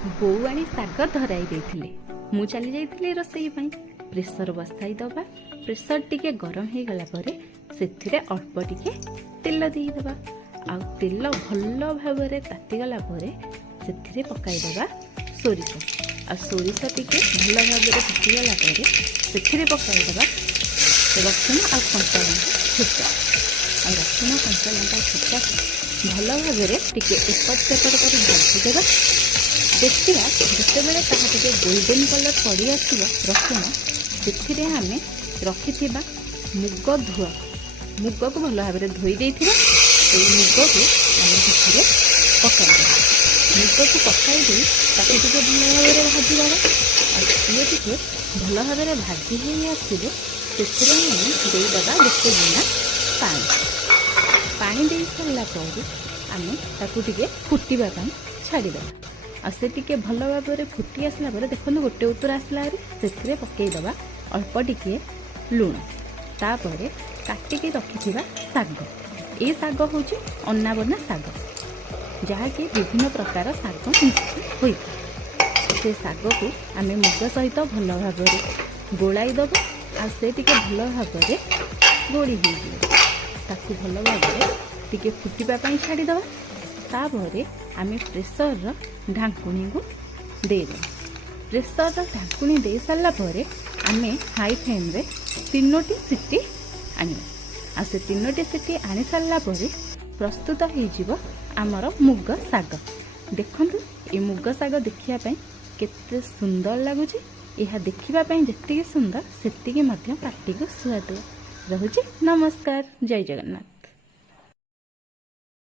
बोऊ आनी शाग धराई देथिले। मु चली जाइथिले रोसई पई। प्रेसर बसाई दबा। प्रेसर टिके गरम हो गला परे सेथिरे अल्प टिके तेल देई दबा। आ तेल भल भाबरे ताती गला परे सेथिरे पकाई दबा सोरिष। आ सोरिष टिके भल भाबरे ताती गला परे सेथिरे पकाई दबा रसुण आ कंचा लंका छुटा। आ रसुण कंचा लंका छुटा भल भाबरे टिके एपट सेपट कर भाजी देबा। देखिए जिते बड़े टे गोल्डन कलर पड़ी आसो रसुण से आम रखि मुग धुआ मुग को भल भाव में धोई मुग को आम से पकाई मुग को पकाई भल भाव में भाजी दबा। सी टे भल भाव में भाजी हो आसो से देदबा गोटे गिना पानी दे सारापर आम टे फुटवा छाड़ीदा। आसे टिके भल भाव में फुटी आसला देखो गोटे उतर आसला से पकईदबा अल्प टिके लुण तापर काटिकी रखि शाग। ये शाग हूँ अन्नाबना शाग जहाँकि विभिन्न प्रकार शाग मिक्स होता से शाग को आम मुग सहित भल भाव में गोलाईदब आसे टिके भल भाव में गोड़ी हो भल भाव में टिके फुटवा छाड़ीदबा। तापर आम प्रेसर ढाकुणी को देदेव। प्रेसर ढाकुणी दे सारापर आम हाई फ्लेम रे 3टी सीटी आनिबा। से 3टी सीटी आनी सारापर प्रस्तुत हो आमर मुग शाग। देखंतु ये मुग शाग देखिया केते सुंदर लगुच। यह देखिबा जेतिकी सुंदर सेतिकी मध्य पाटी को स्वाद रहुची। नमस्कार, जय जगन्नाथ।